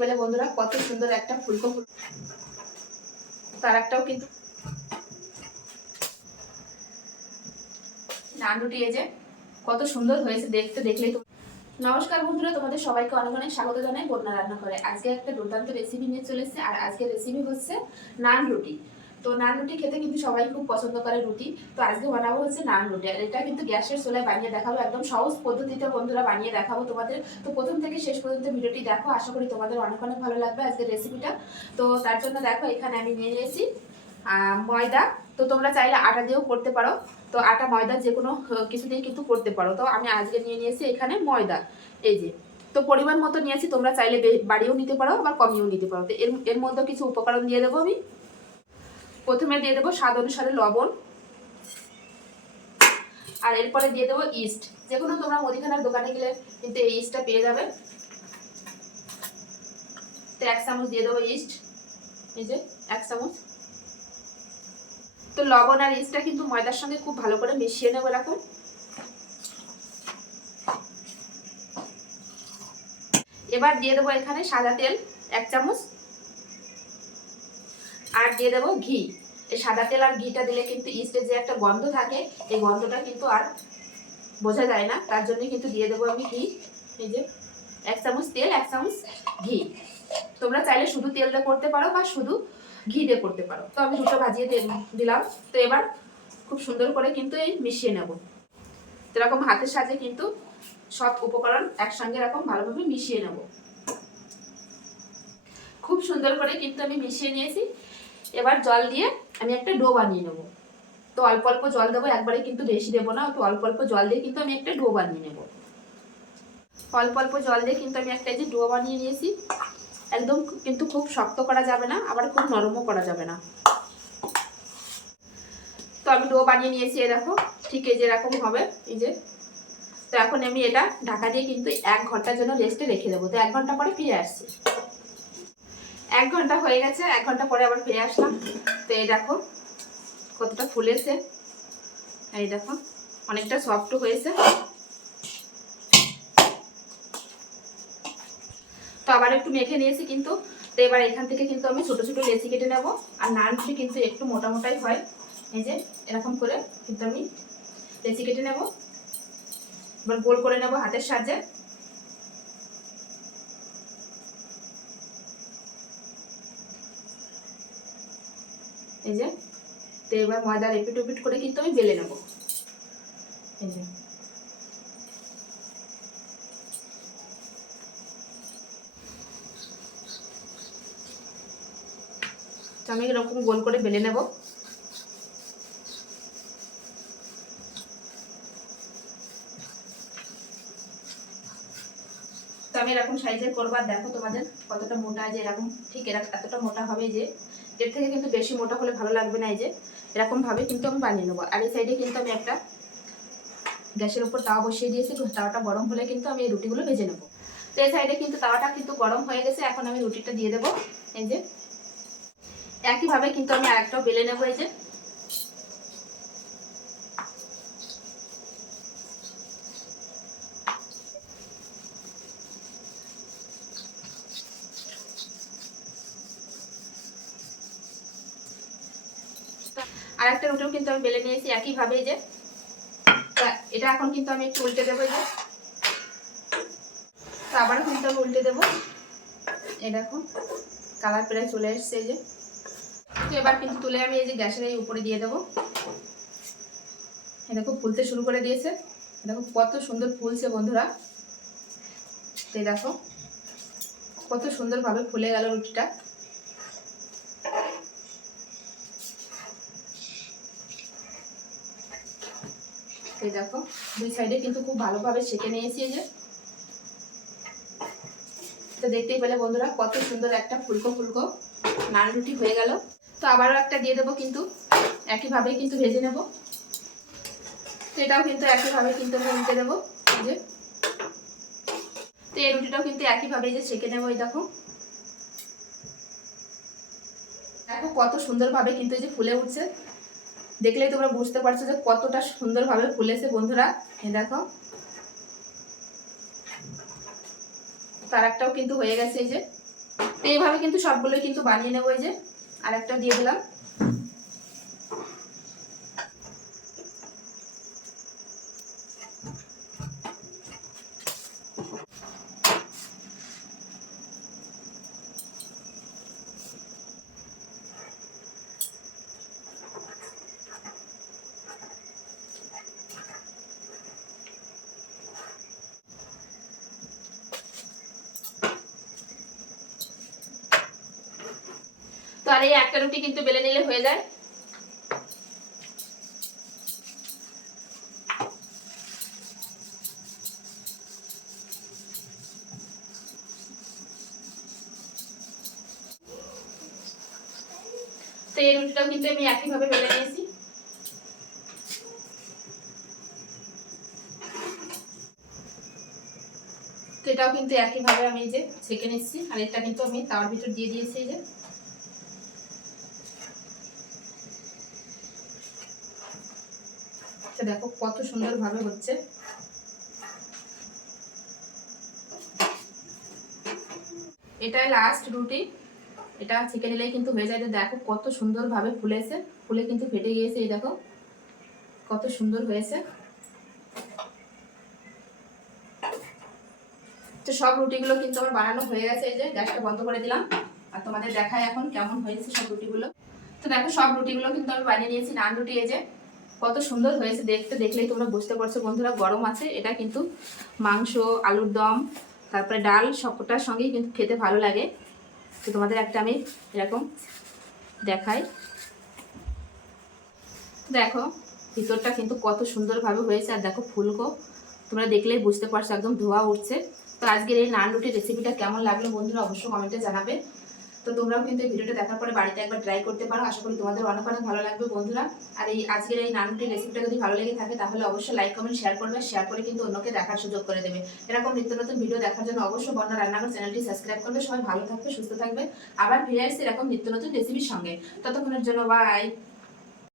পেলে বন্ধুরা কত সুন্দর একটা ফুলকো ফুল তার একটাও কিন্তু নান রুটি এই যে কত সুন্দর হয়েছে দেখতে দেখলেই তো নমস্কার বন্ধুরা, তোমাদের সবাইকে অনেক অনেক স্বাগত জানাই বন্যা রান্না করে আজকে একটা দুর্দান্ত রেসিপি নিয়ে চলেছে আর আজকে রেসিপি হচ্ছে নান রুটি তো নান রুটি খেতে কিন্তু সবাই খুব পছন্দ করে রুটি। তো আজকে বানাবো হচ্ছে নান রুটি। আর এটা কিন্তু গ্যাসের চুলায় বানিয়ে দেখাবো, একদম সহজ পদ্ধতিতে বন্ধুরা বানিয়ে দেখাবো তোমাদের। তো প্রথম থেকে শেষ পর্যন্ত ভিডিওটি দেখো, আশা করি তোমাদের অনেক অনেক ভালো লাগবে আজকের রেসিপিটা তো তার জন্য দেখো, এখানে আমি নিয়ে নিয়েছি ময়দা। তো তোমরা চাইলে আটা দিয়েও করতে পারো। তো আটা, ময়দা যে কোনো কিছু দিয়ে কিন্তু করতে পারো। তো আমি আজকে নিয়ে নিয়েছি এখানে ময়দা। এই যে, তো পরিমাণ মতো নিয়েছি, তোমরা চাইলে বে- বাড়িয়েও নিতে পারো, আবার কমিয়েও নিতে পারো। তো এর এর মধ্যে কিছু উপকরণ দিয়ে দেবো আমি। প্রথমে দিয়ে দেবো স্বাদ অনুসারে লবণ। আর এরপরে দিয়ে দেবো ইস্ট যে কোনো তোমরা মুদিখানার দোকানে গেলে কিন্তু এই ইস্টটা পেয়ে যাবে। তো এক চামচ দিয়ে দেবো ইস্ট এই যে, এক চামচ। তো লবণ আর ইস্টটা কিন্তু ময়দার সঙ্গে খুব ভালো করে মিশিয়ে নেব এরকম। এবার দিয়ে দেবো এখানে সাদা তেল, এক চামচ। আর দিয়ে দেবো ঘি। এই সাদা তেল আর ঘিটা দিলে কিন্তু ইস্টের যে একটা গন্ধ থাকে, এই গন্ধটা কিন্তু আর বোঝা যায় না। তার জন্য কিন্তু দিয়ে দেবো আমি ঘি। এই যে এক চামচ তেল, এক চামচ ঘি। তোমরা চাইলে শুধু তেল দিয়ে করতে পারো বা শুধু ঘি দিয়ে করতে পারো। তো আমি দুটো ভাজিয়ে দিলাম। তো এবার খুব সুন্দর করে কিন্তু এই মিশিয়ে নেব। এরকম হাতের সাথে কিন্তু সব উপকরণ একসঙ্গে এরকম ভালোভাবে মিশিয়ে নেব। খুব সুন্দর করে কিন্তু আমি মিশিয়ে নিয়েছি। এবার জল দিয়ে আমি একটা ডো বানিয়ে নেব। তো অল্প অল্প জল দেবো, একবারে কিন্তু বেশি দেবো না তো অল্প অল্প জল দিয়ে কিন্তু আমি একটা ডো বানিয়ে নেব। অল্প অল্প জল দিয়ে কিন্তু আমি একটা যে ডো বানিয়ে নিয়েছি, একদম কিন্তু খুব শক্ত করা যাবে না, আবার খুব নরমও করা যাবে না। তো আমি ডো বানিয়ে নিয়েছি দেখো, ঠিক এই যে এরকম হবে, এই যে। তো এখন আমি এটা ঢাকা দিয়ে কিন্তু এক ঘণ্টার জন্য রেস্টে রেখে দেবো, তো এক ঘণ্টা পরে ফিরে আসছি। এক ঘণ্টা হয়ে গেছে, এক ঘণ্টা পরে আবার ফিরে আসলাম। তো এই দেখো, কতটা ফুলেছে এই দেখো, অনেকটা সফট হয়েছে। তো আবার একটু মেখে নিয়েছি কিন্তু, তো এবার এখান থেকে কিন্তু আমি ছোট ছোট লেচি কেটে নেব। আর নানটি কিন্তু একটু মোটা মোটাই হয়। এই যে, এরকম করে কিন্তু আমি লেচি কেটে নেব। এবার গোল করে নেব হাতের সাহায্যে। এই যে, তো এবার ময়দার এপিট উপিট করে কিন্তু আমি বেলে নেব। এই যে। আমি এরকম গোল করে বেলে নেব। আমি এরকম সাইজের করবার দেখো তোমাদের কতটা মোটা যে এরকম, ঠিক এরকম এতটা মোটা হবে যে এর থেকে কিন্তু বেশি মোটা হলে ভালো লাগবে না এই যে। এরকম ভাবে কিন্তু আমি বানিয়ে নেব। আর এই সাইডে কিন্তু আমি একটা গ্যাসের উপর তাওয়া বসিয়ে দিয়েছি। তাওয়াটা গরম হলে কিন্তু আমি এই রুটিগুলো ভেজে নেব। তো এই সাইডে কিন্তু তাওয়াটা কিন্তু গরম হয়ে গেছে। এখন আমি রুটিটা দিয়ে দেবো। এই যে। একইভাবে কিন্তু আমি আরেকটাও বেলে নেব এই যে। আর একটা কিন্তু আমি বেলে নিয়েছি একইভাবে যে। এটা এখন কিন্তু আমি একটু উল্টে দেবো যে। আবারও কিন্তু আমি উল্টে দেবো। দেখো, কালার প্রায় চলে এসছে যে। তো এবার কিন্তু তুলে আমি এই যে গ্যাসের এই উপরে দিয়ে দেবো। এই দেখো, ফুলতে শুরু করে দিয়েছে। দেখো, কত সুন্দর ফুলছে বন্ধুরা। তো দেখো, কত সুন্দরভাবে ফুলে গেল রুটিটা। এই দেখো, দুই সাইডে কিন্তু খুব ভালোভাবে সেঁকে নিয়েছি যে। তো দেখতেই পেলে বন্ধুরা, কত সুন্দর একটা ফুলকো ফুলকো নান রুটি হয়ে গেল। তো আবারও একটা দিয়ে দেবো কিন্তু, একইভাবেই কিন্তু ভেজে নেব। তো এটাও কিন্তু একইভাবে কিন্তু উল্টে দেবো যে। তো এই রুটিটাও কিন্তু একইভাবে যে সেঁকে নেব, এই দেখো। দেখো কত সুন্দরভাবে কিন্তু এই যে ফুলে উঠছে। দেখলেই তোমরা বুঝতে পারছ যে কতটা সুন্দরভাবে ফুলেছে বন্ধুরা। এ দেখো। তার একটাও কিন্তু হয়ে গেছে এই যে। এইভাবে কিন্তু সবগুলোই কিন্তু বানিয়ে নেব এই যে। আর একটা দিয়ে দিলাম। আর এই একটা রুটি কিন্তু বেলে নিলে হয়ে যায়। তো এই রুটিটাও কিন্তু আমি একইভাবে বেলে নিয়েছি। এটাও কিন্তু একইভাবে আমি যে ছেঁকে নিচ্ছি, আর এটা কিন্তু আমি তাওয়ার ভিতর দিয়ে দিয়েছি যে। তো দেখো কত সুন্দর ভাবে হচ্ছে। এটাই লাস্ট রুটি। এটা ছেঁকে নিলেই কিন্তু হয়ে যায়। দেখো কত সুন্দর ভাবে ফুলেছে। ফুলে কিন্তু ফেটে গিয়েছে, এই দেখো। কত সুন্দর হয়েছে। তো সব রুটিগুলো কিন্তু আমার বানানো হয়ে গেছে। এই যে গ্যাসটা বন্ধ করে দিলাম। আর তোমাদের দেখায় এখন কেমন হয়েছে সব রুটিগুলো। তো দেখো সব রুটিগুলো কিন্তু আমি বানিয়ে নিয়েছি। নান রুটি এই যে। কত সুন্দর হয়েছে দেখতে, দেখলেই তোমরা বুঝতে পারছ বন্ধুরা, গরম আছে, এটা কিন্তু মাংস, আলুর দম, তারপরে ডাল, সবটার সঙ্গেই কিন্তু খেতে ভালো লাগে। তো তোমাদের একটা আমি এরকম দেখাই। দেখো, ভিতরটা কিন্তু কত সুন্দরভাবে হয়েছে, আর দেখো ফুলকো, তোমরা দেখলেই বুঝতে পারছ, একদম ধোয়া উঠছে। তো আজকের এই নান রুটির রেসিপিটা কেমন লাগল বন্ধুরা, অবশ্যই কমেন্টে জানাবে। তো তোমরাও কিন্তু এই ভিডিওটা দেখার পরে বাড়িতে একবার ট্রাই করতে পারো। আশা করি তোমাদের অনেক অনেক ভালো লাগবে বন্ধুরা। আর এই আজকের এই নান রুটির রেসিপিটা যদি ভালো লেগে থাকে, তাহলে অবশ্যই লাইক কমেন্ট শেয়ার করবে। শেয়ার করে কিন্তু অন্যকে দেখার সুযোগ করে দেবে। এরকম নিত্য নতুন ভিডিও দেখার জন্য অবশ্যই বন্যা রান্নাঘর চ্যানেলটি সাবস্ক্রাইব করবে। সবাই ভালো থাকবে, সুস্থ থাকবে। আবার ফিরে আসছি এরকম নিত্য নতুন রেসিপির সঙ্গে। ততক্ষণের জন্য বাই